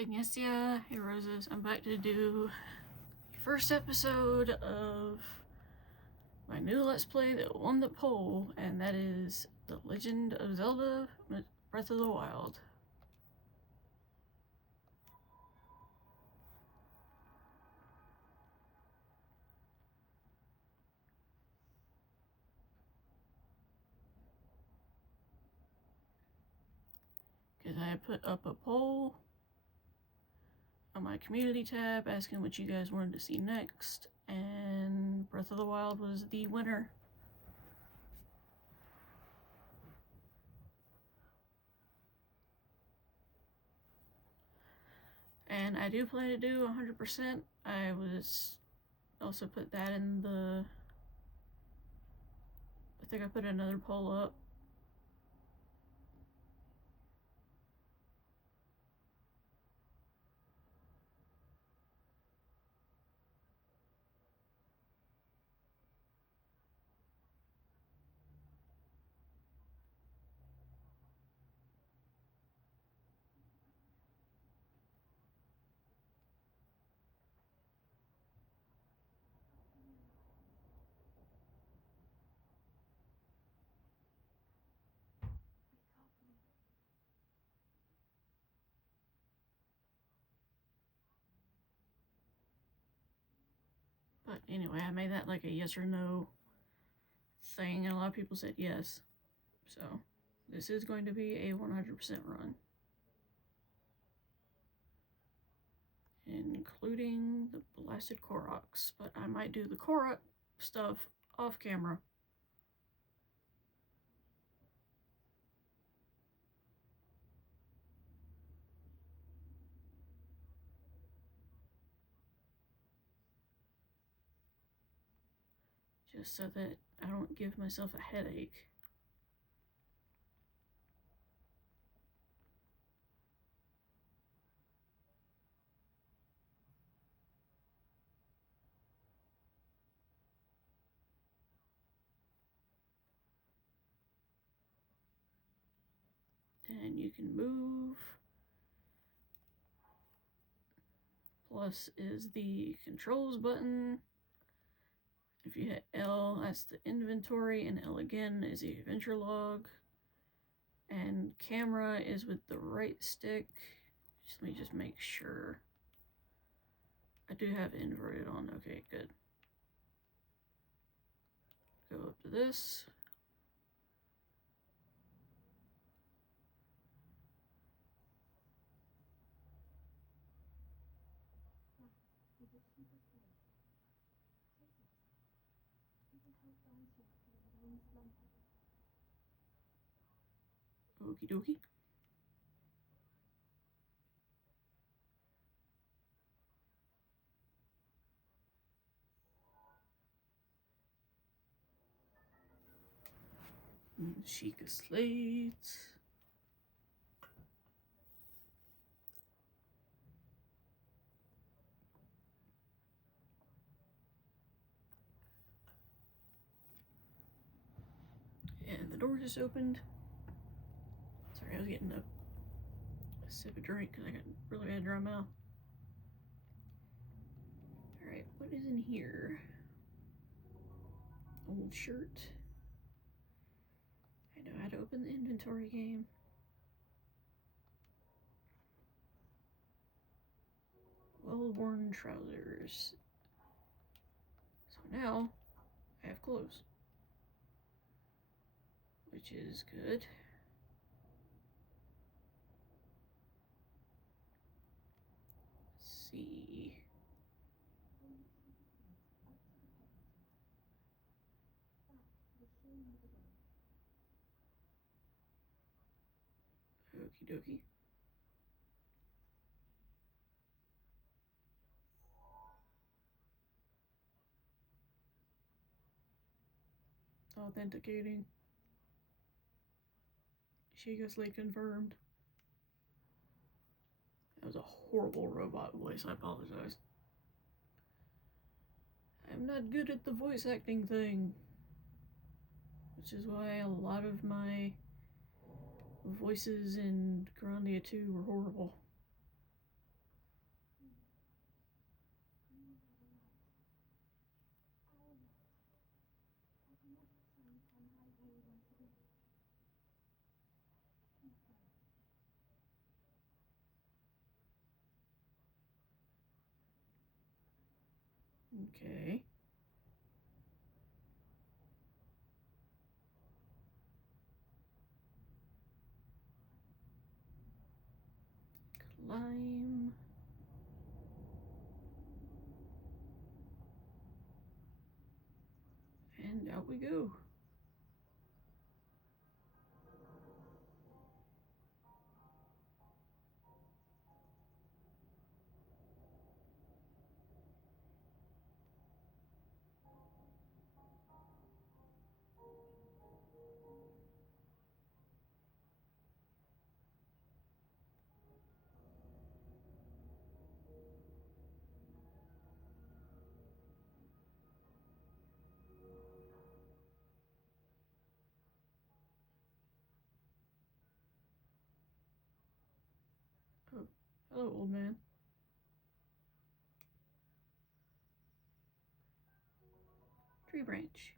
Agnesia, hey Roses, I'm back to do the first episode of my new Let's Play that won the poll, and that is The Legend of Zelda Breath of the Wild. Because I put up a poll on my community tab asking what you guys wanted to see next, and Breath of the Wild was the winner. And I do plan to do 100%. I was also put that in the... I think I put another poll up. But anyway, I made that like a yes or no thing, and a lot of people said yes. So this is going to be a 100% run, including the blasted Koroks. But I might do the Korok stuff off camera. Just so that I don't give myself a headache. And you can move. Plus is the controls button. If you hit L, that's the inventory, and L again is the adventure log. And camera is with the right stick. Let me just make sure. I do have inverted on. Okay, good. Go up to this. Okie dokie. Sheikah Slate. And the door just opened. Sorry, I was getting a sip of drink because I got really bad dry mouth. Alright, what is in here? Old shirt. I know how to open the inventory game. Well-worn trousers. So now I have clothes, which is good. Let's see. Okie dokie. Authenticating. Sheikah Slate confirmed. That was a horrible robot voice, I apologize. I'm not good at the voice acting thing, which is why a lot of my voices in Grandia 2 were horrible. Okay. Climb. And out we go. Oh, hello, old man. Tree branch.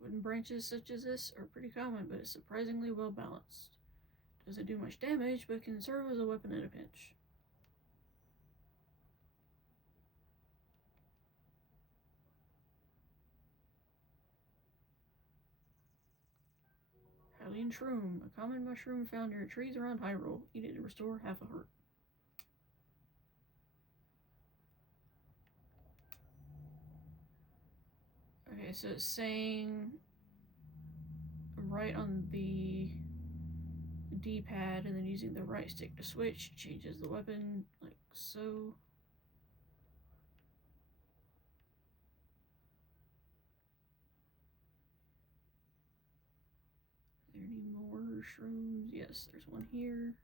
Wooden branches such as this are pretty common, but it's surprisingly well balanced. Doesn't do much damage, but can serve as a weapon in a pinch. Hylian shroom, a common mushroom found near trees around Hyrule. Eat it to restore half a heart. Okay, so it's saying right on the D-pad and then using the right stick to switch changes the weapon, like so. Are there any more shrooms? Yes, there's one here.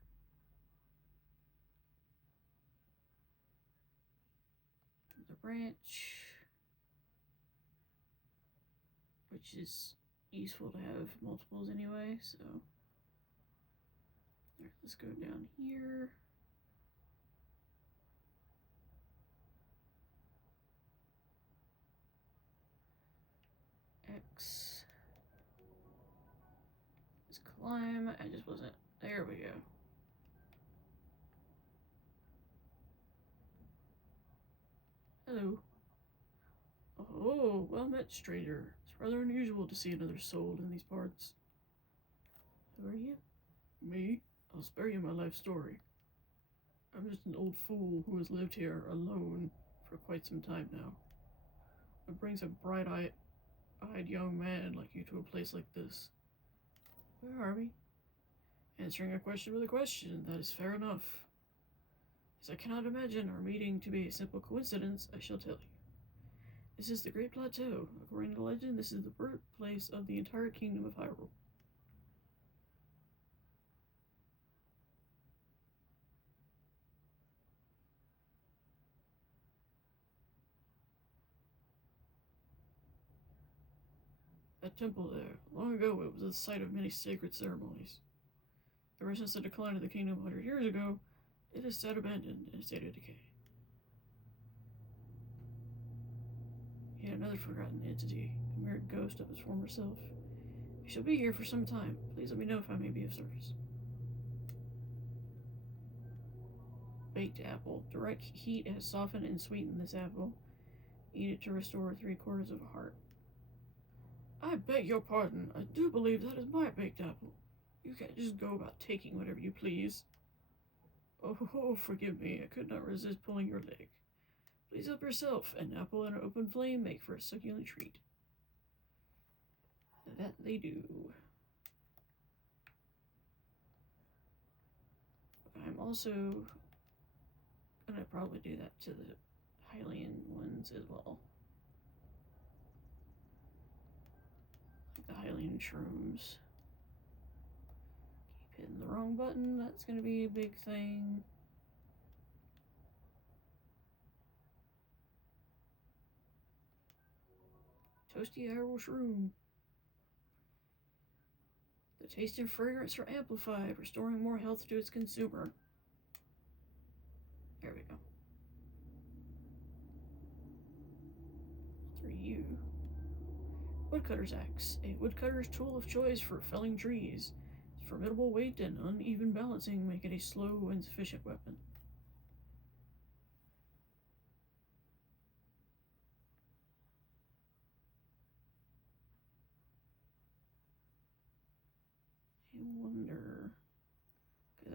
The branch, which is useful to have multiples anyway, so. Alright, let's go down here. X. Let's climb. I just wasn't. There we go. Hello. Oh, well met, stranger. It's rather unusual to see another soul in these parts. Who are you? Me? I'll spare you my life story. I'm just an old fool who has lived here alone for quite some time now. What brings a bright-eyed young man like you to a place like this? Where are we? Answering a question with a question, that is fair enough. As I cannot imagine our meeting to be a simple coincidence, I shall tell you. This is the Great Plateau. According to legend, this is the birthplace of the entire kingdom of Hyrule. That temple there, long ago it was the site of many sacred ceremonies. Ever since the decline of the kingdom 100 years ago, it has sat abandoned in a state of decay. Yet another forgotten entity, a mere ghost of its former self. I shall be here for some time. Please let me know if I may be of service. Baked apple. Direct heat has softened and sweetened this apple. Eat it to restore 3/4 of a heart. I beg your pardon. I do believe that is my baked apple. You can't just go about taking whatever you please. Oh, forgive me. I could not resist pulling your leg. Please help yourself. An apple and an open flame make for a succulent treat. That they do. I'm also gonna probably do that to the Hylian ones as well. Like the Hylian shrooms. Keep hitting the wrong button, that's gonna be a big thing. Toasty Hyrule shroom. The taste and fragrance are amplified, restoring more health to its consumer. There we go. What are you? Woodcutter's axe. A woodcutter's tool of choice for felling trees. Its formidable weight and uneven balancing make it a slow and efficient weapon.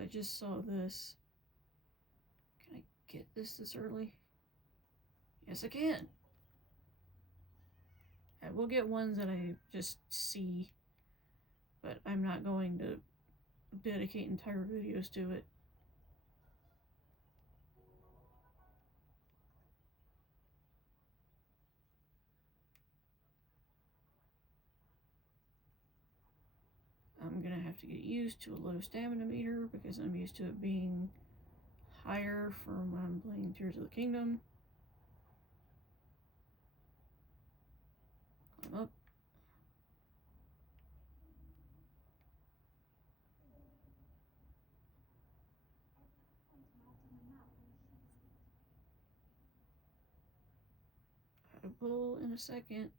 just saw this. Can I get this early? Yes, I can. I will get ones that I just see, but I'm not going to dedicate entire videos to it. I'm gonna have to get used to a low stamina meter because I'm used to it being higher from when I'm playing Tears of the Kingdom. Climb up. I will in a second.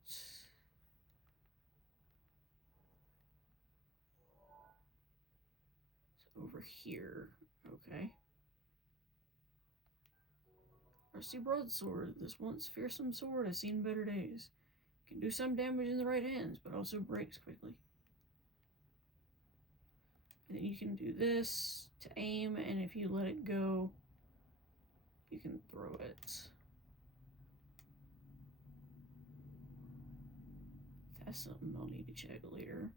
Over here. Okay. Rusty broadsword. This once fearsome sword has seen better days. It can do some damage in the right hands, but also breaks quickly. And then you can do this to aim, and if you let it go, you can throw it. That's something I'll need to check later.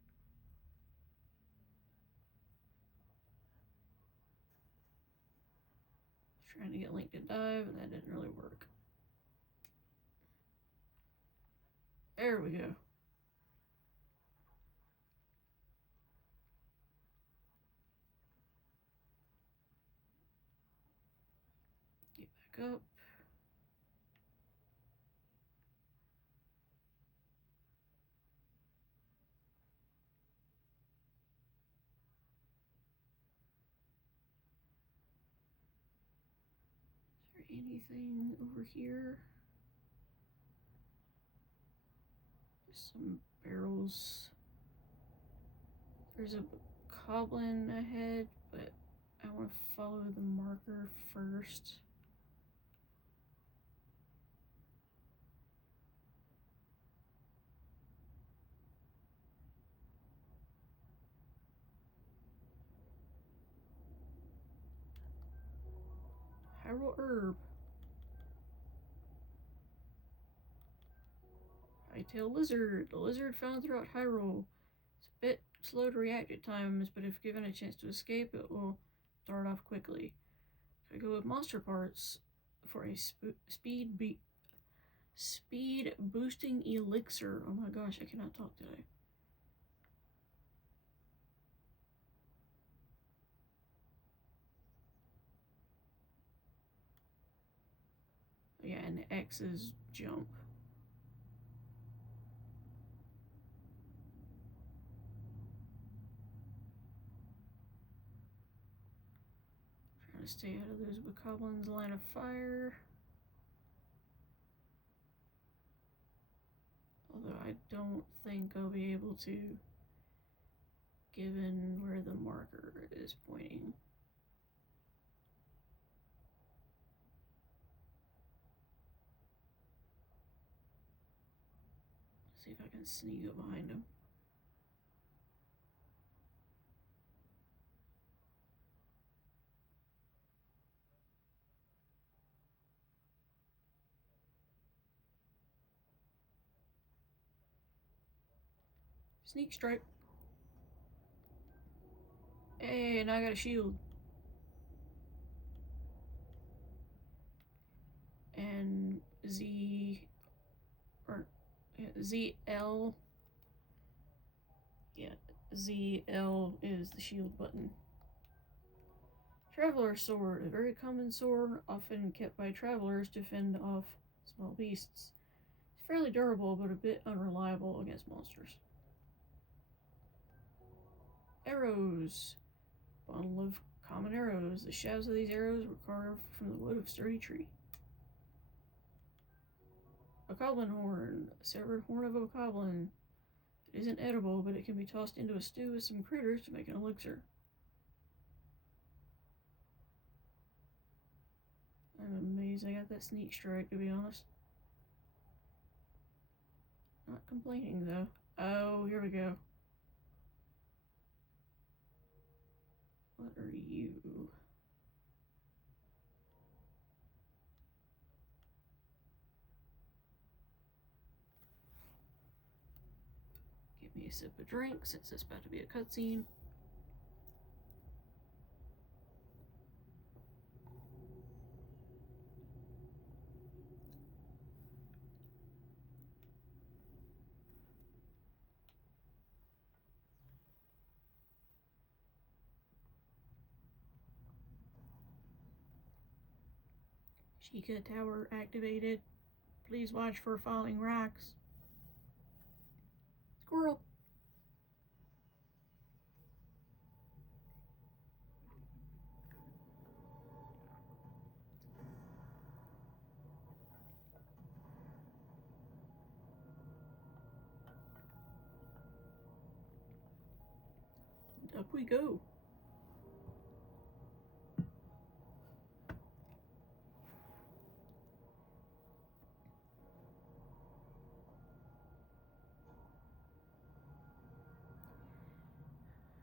Trying to get Link to dive, and that didn't really work. There we go. Get back up. Is there anything over here? Just some barrels. There's a goblin ahead, but I want to follow the marker first. Hyrule herb. High-tailed lizard. The lizard found throughout Hyrule. It's a bit slow to react at times, but if given a chance to escape, it will dart off quickly. I go with monster parts for a speed boosting elixir. Oh my gosh, I cannot talk today. Yeah, and X is jump. Trying to stay out of those bokoblins' line of fire. Although I don't think I'll be able to, given where the marker is pointing. See if I can sneak up behind him. Sneak strike. Hey, now I got a shield. And ZL. Yeah, ZL is the shield button. Traveler sword, a very common sword, often kept by travelers to fend off small beasts. It's fairly durable, but a bit unreliable against monsters. Arrows. Bundle of common arrows. The shafts of these arrows were carved from the wood of sturdy tree. A goblin horn. A severed horn of a goblin. It isn't edible, but it can be tossed into a stew with some critters to make an elixir. I'm amazed I got that sneak strike, to be honest. Not complaining, though. Oh, here we go. What are you? Give me a sip of drink since it's about to be a cutscene. Sheikah Tower activated. Please watch for falling rocks. Squirrel. Up we go.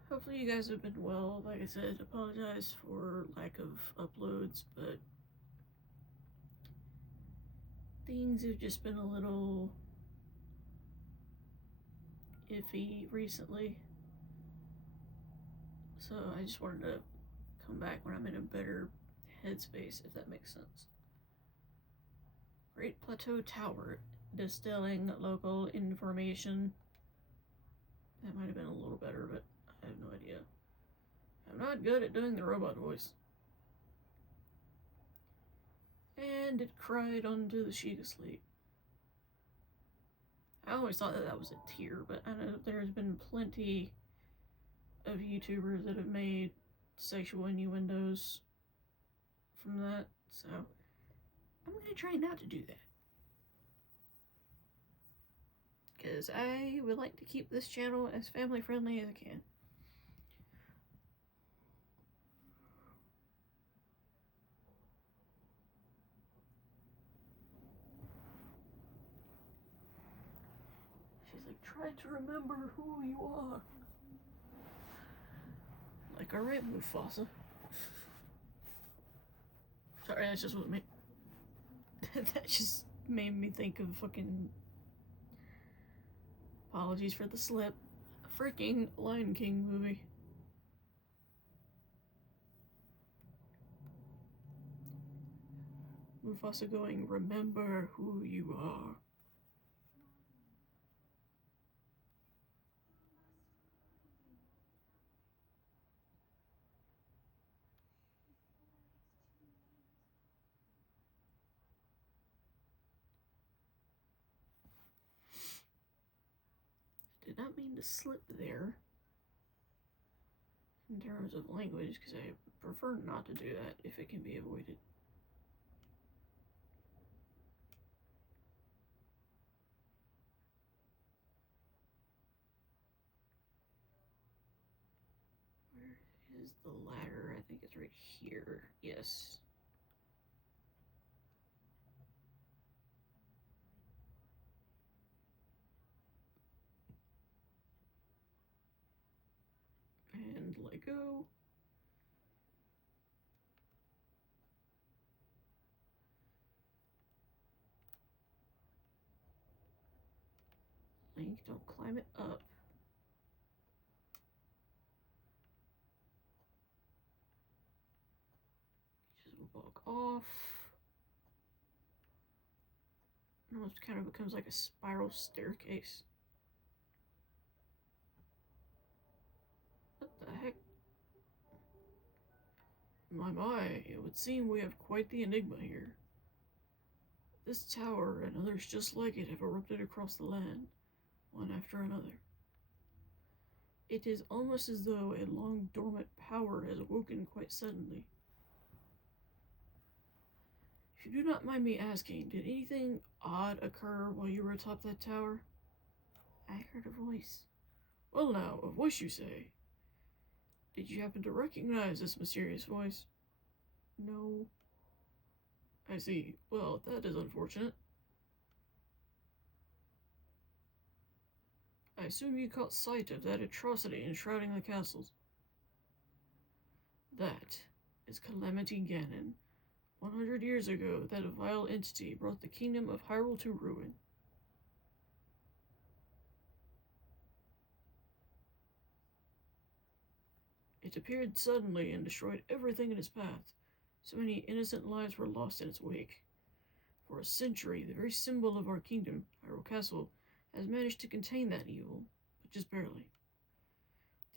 Hopefully you guys have been well. Like I said, apologize for lack of uploads, but things have just been a little iffy recently. So I just wanted to come back when I'm in a better headspace, if that makes sense. Great Plateau Tower, distilling local information. That might have been a little better, but I have no idea. I'm not good at doing the robot voice. And it cried onto the sheet of sleep. I always thought that that was a tear, but I know there's been plenty of YouTubers that have made sexual innuendos from that, so I'm gonna try not to do that. Because I would like to keep this channel as family friendly as I can. She's like, try to remember who you are. Like, alright, Mufasa. Sorry, that's just what that just made me think of fucking... Apologies for the slip. A freaking Lion King movie. Mufasa going, remember who you are. Did not mean to slip there in terms of language, because I prefer not to do that if it can be avoided. Where is the ladder? I think it's right here. Yes. And let go. Link, don't climb it up. Just walk off. It almost kind of becomes like a spiral staircase. What the heck? My, it would seem we have quite the enigma here. This tower and others just like it have erupted across the land, one after another. It is almost as though a long dormant power has awoken quite suddenly. If you do not mind me asking, did anything odd occur while you were atop that tower? I heard a voice. Well now, a voice you say. Did you happen to recognize this mysterious voice? No. I see. Well, that is unfortunate. I assume you caught sight of that atrocity enshrouding the castles. That is Calamity Ganon. 100 years ago, that vile entity brought the kingdom of Hyrule to ruin. It appeared suddenly and destroyed everything in its path. So many innocent lives were lost in its wake. For a century, the very symbol of our kingdom, Hyrule Castle, has managed to contain that evil, but just barely.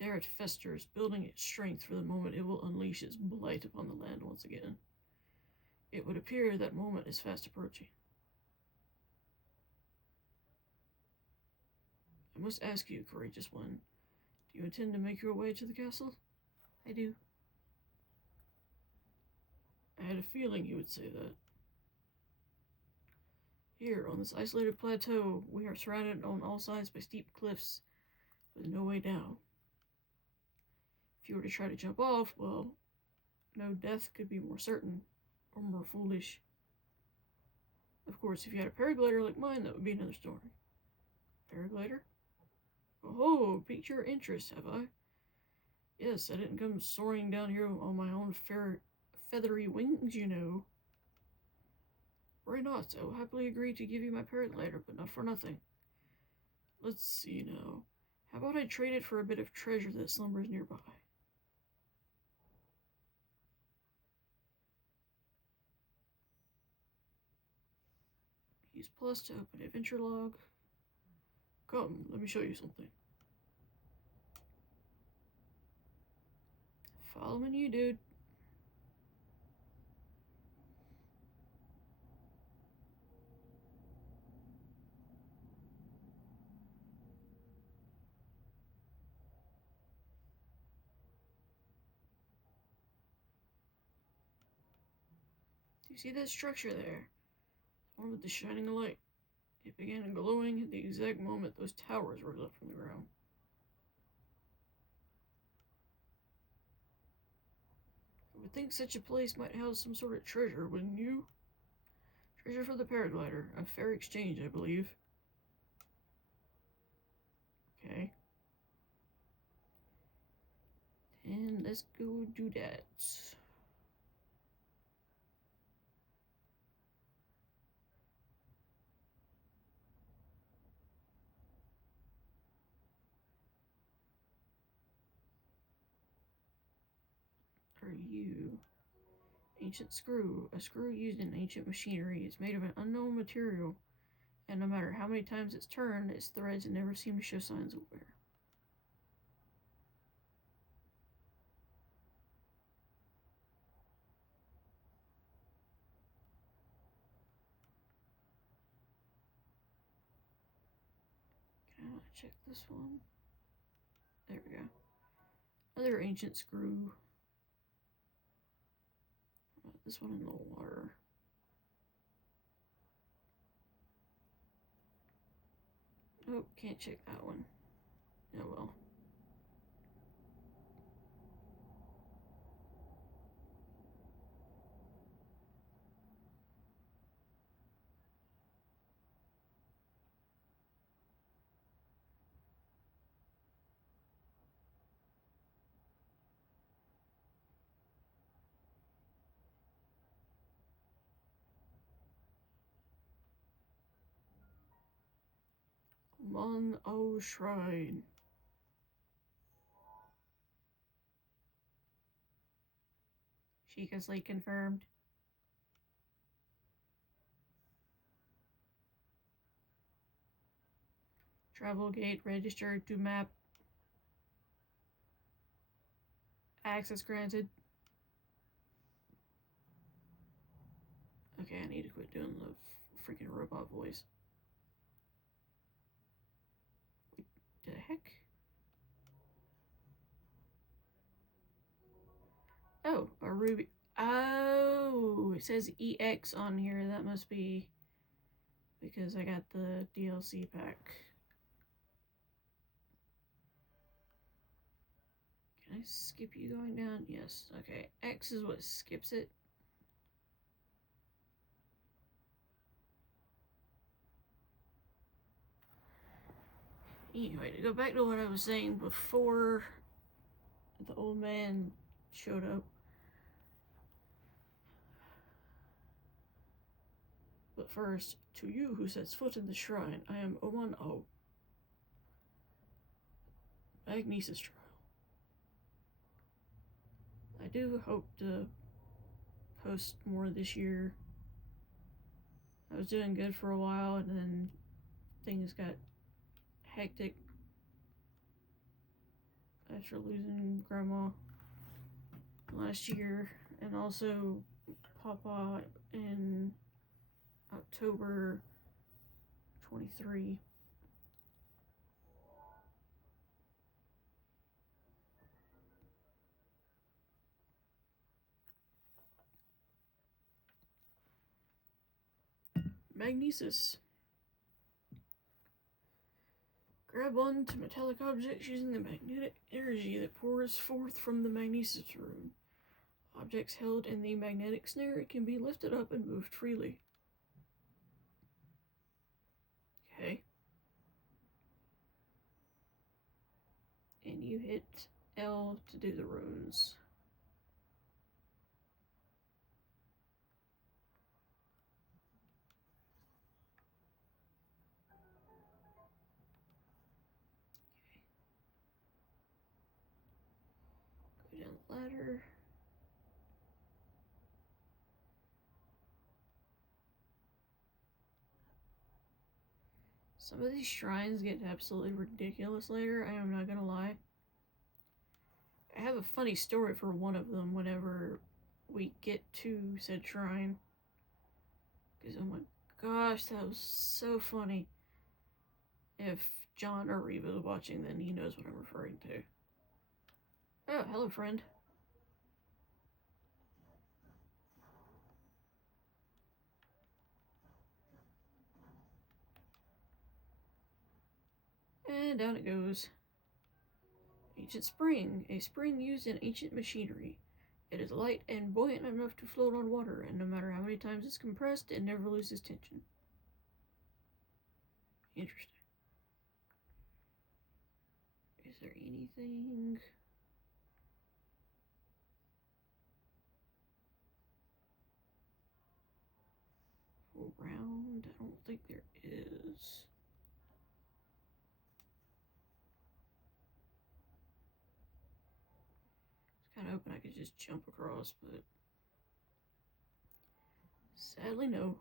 There it festers, building its strength for the moment it will unleash its blight upon the land once again. It would appear that moment is fast approaching. I must ask you, courageous one, do you intend to make your way to the castle? I do. I had a feeling you would say that. Here, on this isolated plateau, we are surrounded on all sides by steep cliffs, with no way down. If you were to try to jump off, well, no death could be more certain, or more foolish. Of course, if you had a paraglider like mine, that would be another story. Paraglider? Oh, piqued your interest, have I? Yes, I didn't come soaring down here on my own feathery wings, you know. Worry not, I will happily agree to give you my paraglider, but not for nothing. Let's see now. How about I trade it for a bit of treasure that slumbers nearby? Use plus to open adventure log. Come, let me show you something. Following you, dude. Do you see that structure there? The one with the shining light. It began glowing at the exact moment those towers rose up from the ground. I would think such a place might house some sort of treasure, wouldn't you? Treasure for the paraglider. A fair exchange, I believe. Okay. And let's go do that. Are you? Ancient screw. A screw used in ancient machinery. It's made of an unknown material, and no matter how many times it's turned, its threads never seem to show signs of wear. Can I check this one? There we go. Another ancient screw. This one in the water. Nope, can't check that one. Oh well. Mon-O Shrine. Sheikah confirmed. Travel gate registered to map. Access granted. Okay, I need to quit doing the freaking robot voice. What the heck? Oh, a ruby. Oh, it says EX on here. That must be because I got the DLC pack. Can I skip you going down? Yes. Okay. X is what skips it. Anyway, to go back to what I was saying before the old man showed up. first, to you who sets foot in the shrine, I am Oman O. Magnesis Trial. I do hope to post more this year. I was doing good for a while, and then things got hectic after losing Grandma last year, and also Papa in October 23. Magnesis. Grab onto metallic objects using the magnetic energy that pours forth from the magnesis rune. Objects held in the magnetic snare can be lifted up and moved freely. Okay. And you hit L to do the runes. Go down the ladder. Some of these shrines get absolutely ridiculous later, I am not gonna lie. I have a funny story for one of them whenever we get to said shrine. Because oh my gosh, that was so funny. If John or Reba is watching, then he knows what I'm referring to. Oh, hello, friend. And down it goes. Ancient spring. A spring used in ancient machinery. It is light and buoyant enough to float on water, and no matter how many times it's compressed, it never loses tension. Interesting. Is there anything? Around? I don't think there is. It's kind of hoping I could just jump across, but sadly no.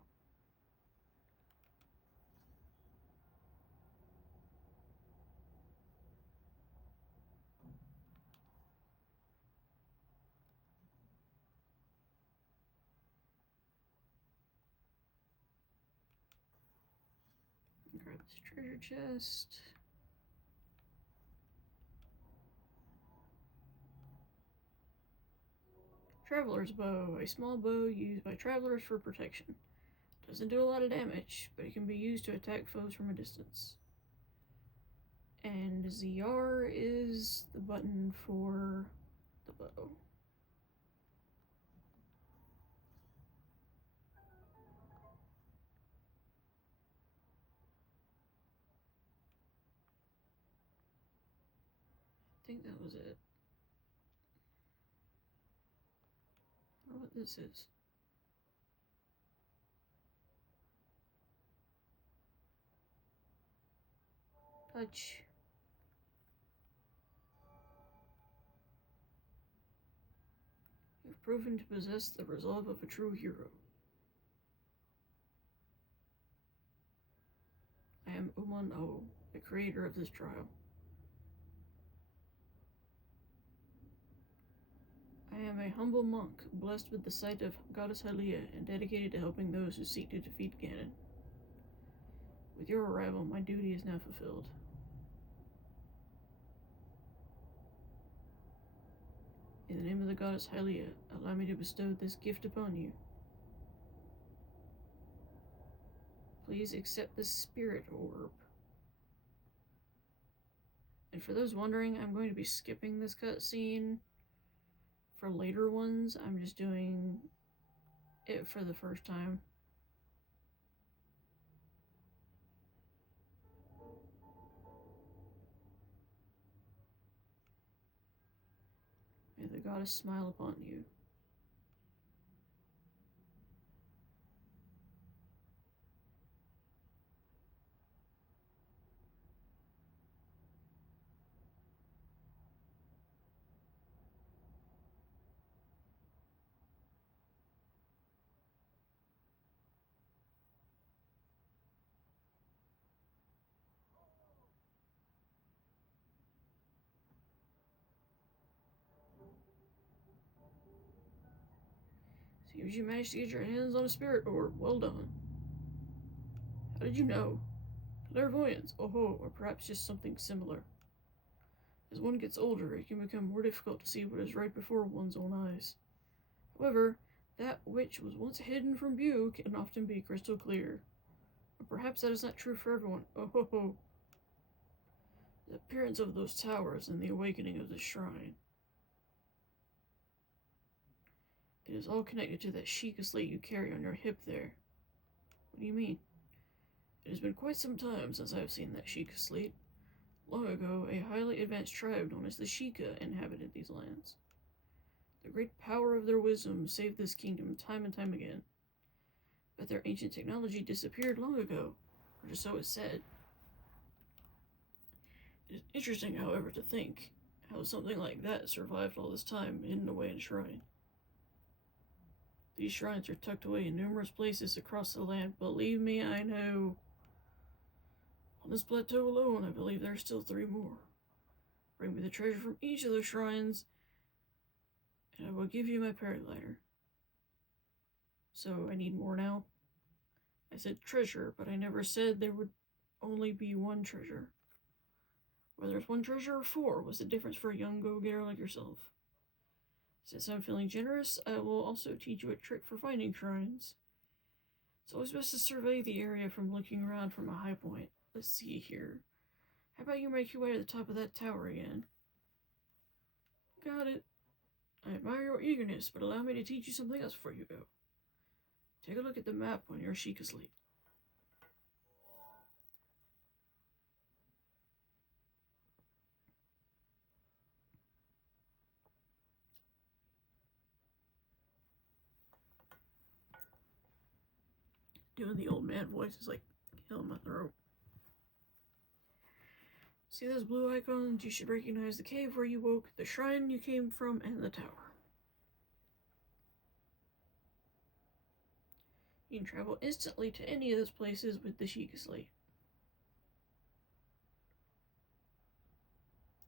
Grab this treasure chest. Traveler's bow. A small bow used by travelers for protection. Doesn't do a lot of damage, but it can be used to attack foes from a distance. And ZR is the button for the bow. I think that was it. I don't know what this is. Touch. You've proven to possess the resolve of a true hero. I am Uman O, the creator of this trial. I am a humble monk, blessed with the sight of Goddess Hylia, and dedicated to helping those who seek to defeat Ganon. With your arrival, my duty is now fulfilled. In the name of the Goddess Hylia, allow me to bestow this gift upon you. Please accept this spirit orb. And for those wondering, I'm going to be skipping this cutscene. For later ones, I'm just doing it for the first time. May the goddess smile upon you. Seems you managed to get your hands on a spirit orb. Well done. How did you know? Clairvoyance. Oh, or perhaps just something similar. As one gets older, it can become more difficult to see what is right before one's own eyes. However, that which was once hidden from view can often be crystal clear. But perhaps that is not true for everyone. Oh ho ho. The appearance of those towers and the awakening of this shrine. It is all connected to that Sheikah slate you carry on your hip there. What do you mean? It has been quite some time since I have seen that Sheikah slate. Long ago, a highly advanced tribe known as the Sheikah inhabited these lands. The great power of their wisdom saved this kingdom time and time again. But their ancient technology disappeared long ago, or so is said. It is interesting, however, to think how something like that survived all this time hidden away in a shrine. These shrines are tucked away in numerous places across the land. Believe me, I know. On this plateau alone, I believe there are still 3 more. Bring me the treasure from each of the shrines, and I will give you my paraglider. So, I need more now? I said treasure, but I never said there would only be 1 treasure. Whether it's 1 treasure or 4 was the difference for a young go-getter like yourself. Since I'm feeling generous, I will also teach you a trick for finding shrines. It's always best to survey the area from looking around from a high point. Let's see here. How about you make your way to the top of that tower again? Got it. I admire your eagerness, but allow me to teach you something else before you go. Take a look at the map on your Sheikah slate. Doing the old man voice is like killing my throat. See those blue icons? You should recognize the cave where you woke, the shrine you came from, and the tower. You can travel instantly to any of those places with the Sheikah slate.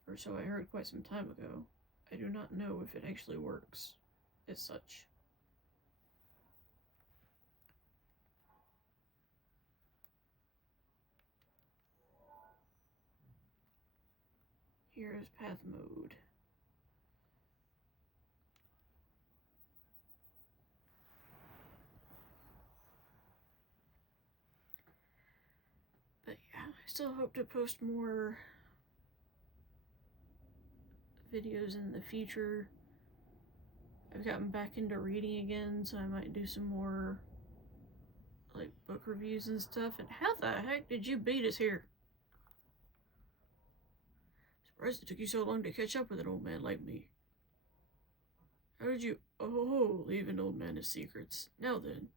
Or so I heard quite some time ago. I do not know if it actually works as such. Here is path mode. But yeah, I still hope to post more videos in the future. I've gotten back into reading again, so I might do some more like book reviews and stuff. And how the heck did you beat us here? Surprised it took you so long to catch up with an old man like me. How did you... Oh, leave an old man his secrets. Now then,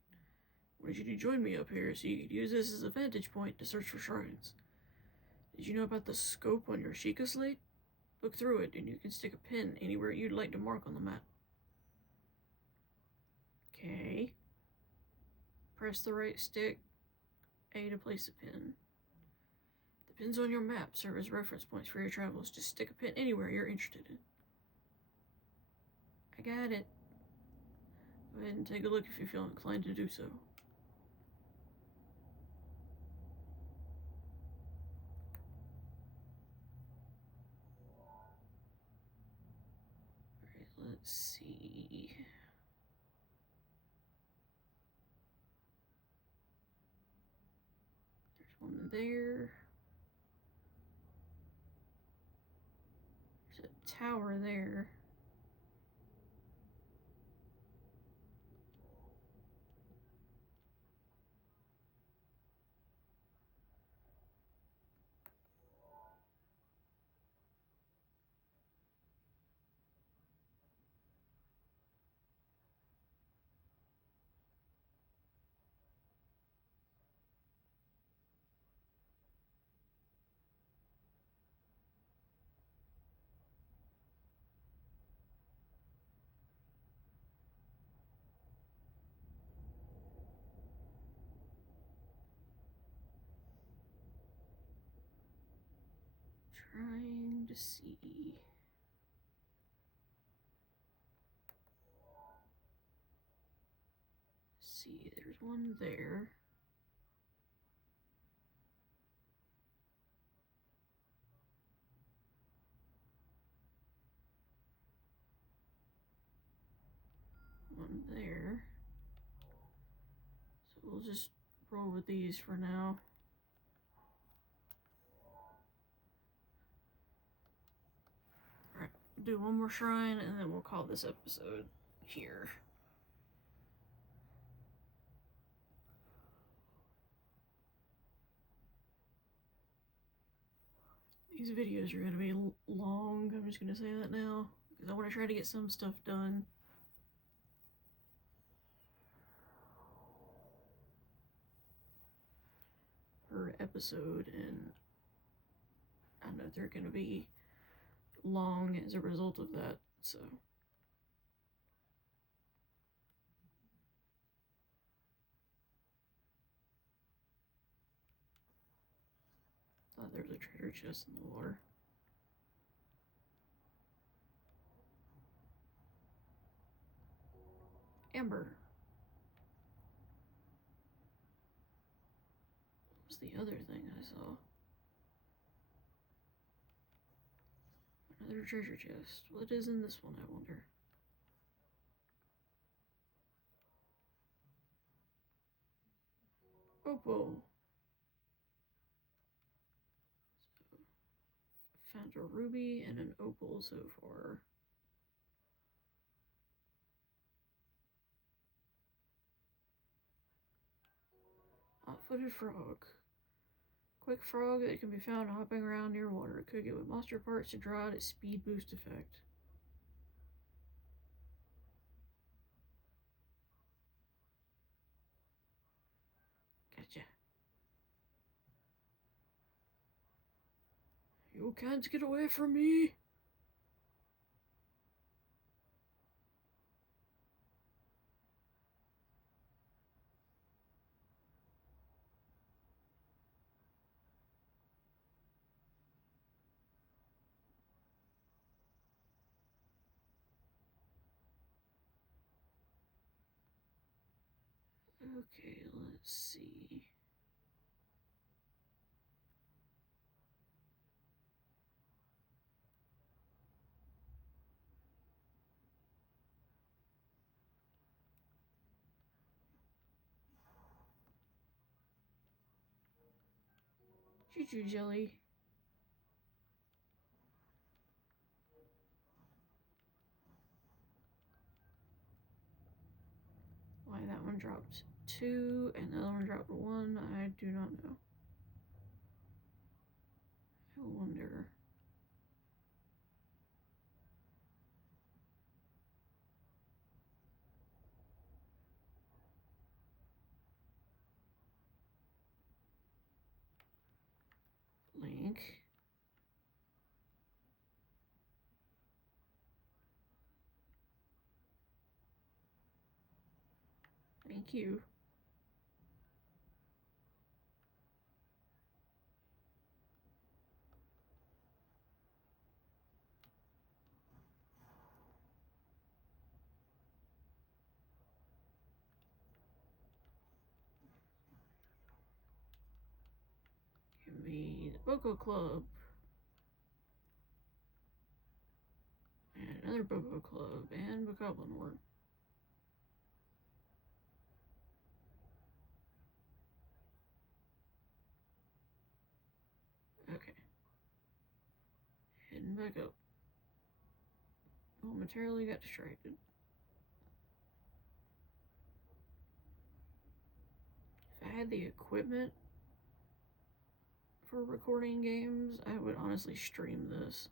wanted you to join me up here so you could use this as a vantage point to search for shrines. Did you know about the scope on your Sheikah slate? Look through it and you can stick a pin anywhere you'd like to mark on the map. Okay. Press the right stick, A to place a pin. The pins on your map serve as reference points for your travels. Just stick a pin anywhere you're interested in. I got it. Go ahead and take a look if you feel inclined to do so. Alright, let's see. There's one there. There's a tower there. Trying to see. see, there's one there. One there. So we'll just roll with these for now. Alright, do one more shrine and then we'll call this episode here. These videos are going to be long, I'm just going to say that now, because I want to try to get some stuff done. Per episode, and I know they're going to be long as a result of that, so. Thought there was a treasure chest in the water. Amber. What was the other thing I saw? Another treasure chest. What is in this one, I wonder? Opal. So, found a ruby and an opal so far. Hot-footed frog. Quick frog that can be found hopping around near water. Cook it with monster parts to draw out its speed boost effect. Gotcha. You can't get away from me! Okay, let's see. Choo-choo jelly. Why that one dropped 2 and the other one dropped 1, I do not know. I wonder. Link. Thank you. Give me the Boko Club. And another Boko Club and Bokoblin Horn. Okay. Heading back up. Momentarily got distracted. If I had the equipment for recording games, I would honestly stream this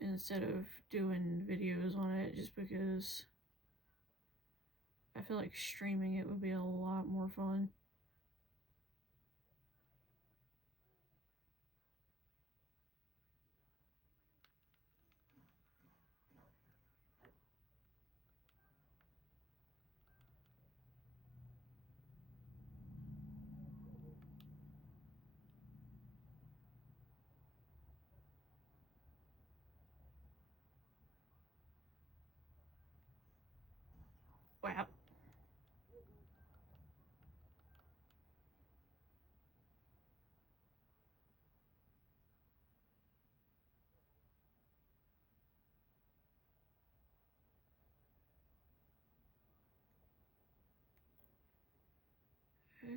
instead of doing videos on it, just because I feel like streaming it would be a lot more fun. Wow.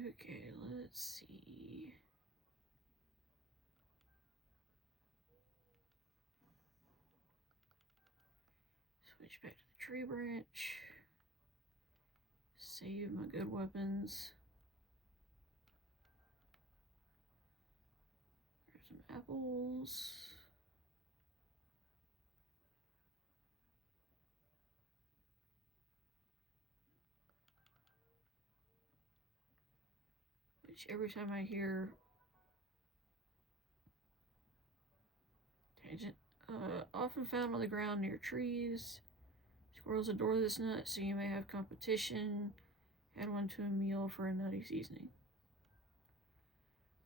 Okay, let's see. Switch back to the tree branch. Save my good weapons. There's some apples. Which every time I hear tangent, often found on the ground near trees. Squirrels adore this nut, so you may have competition. Add one to a meal for a nutty seasoning.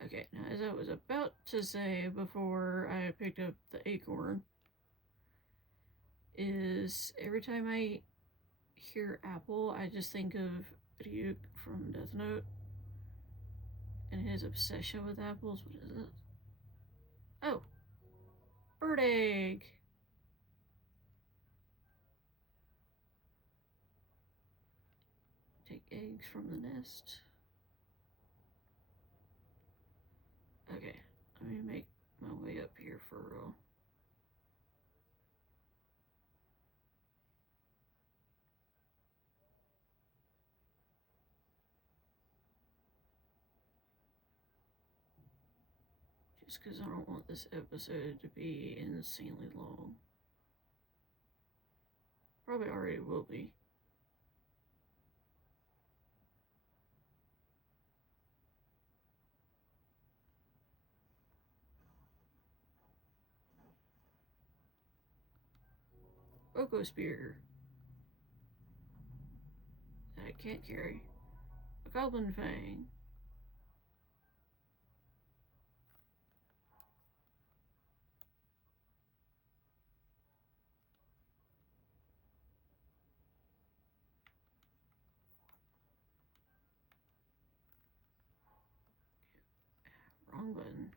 Okay, now as I was about to say before I picked up the acorn, is every time I hear apple, I just think of Ryuk from Death Note and his obsession with apples. What is this? Oh, bird egg. Take eggs from the nest. Okay, let me make my way up here for real. Just because I don't want this episode to be insanely long. Probably already will be. Oko Spear. That I can't carry. A Goblin Fang. Wrong button.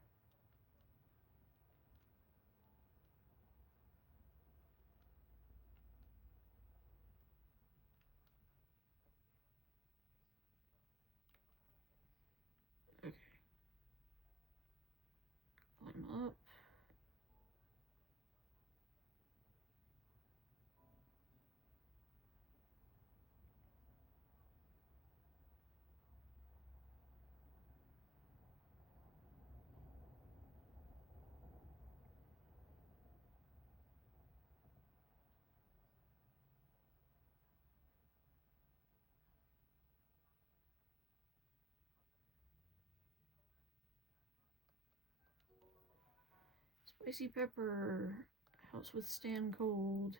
Okay. Climb up. Spicy pepper helps withstand cold.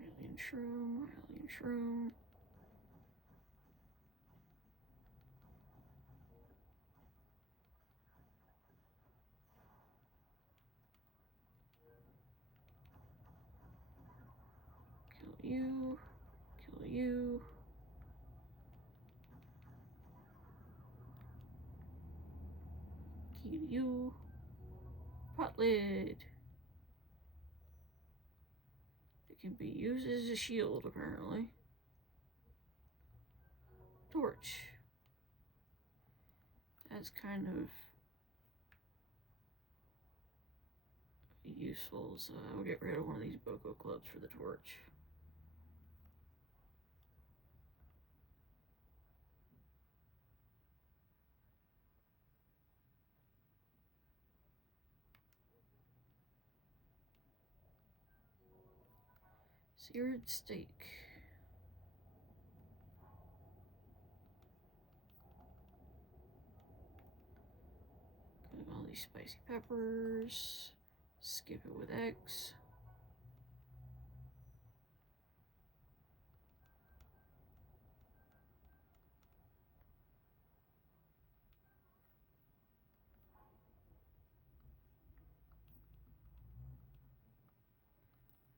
Alien shroom, alien shroom. Kill you. Kill you. Kill you. Pot lid. It can be used as a shield, apparently. Torch. That's kind of useful, so I'll get rid of one of these Boko clubs for the torch. Seared steak. Cook all these spicy peppers. Skip it with X.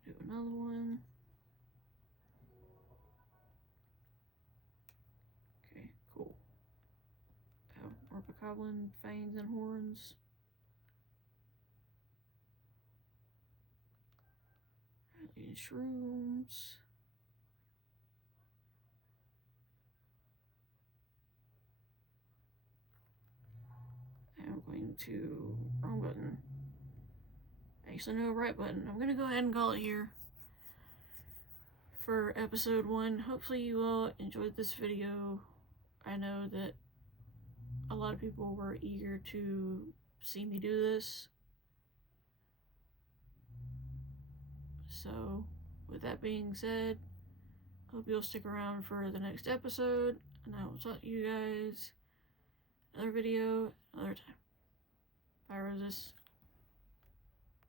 Do another one. goblin fangs and horns. These shrooms. I'm going to... wrong button. Actually, no, right button. I'm gonna go ahead and call it here for episode 1. Hopefully you all enjoyed this video. I know that a lot of people were eager to see me do this. So, with that being said, hope you'll stick around for the next episode, and I will talk to you guys another video, another time. Bye, Roses.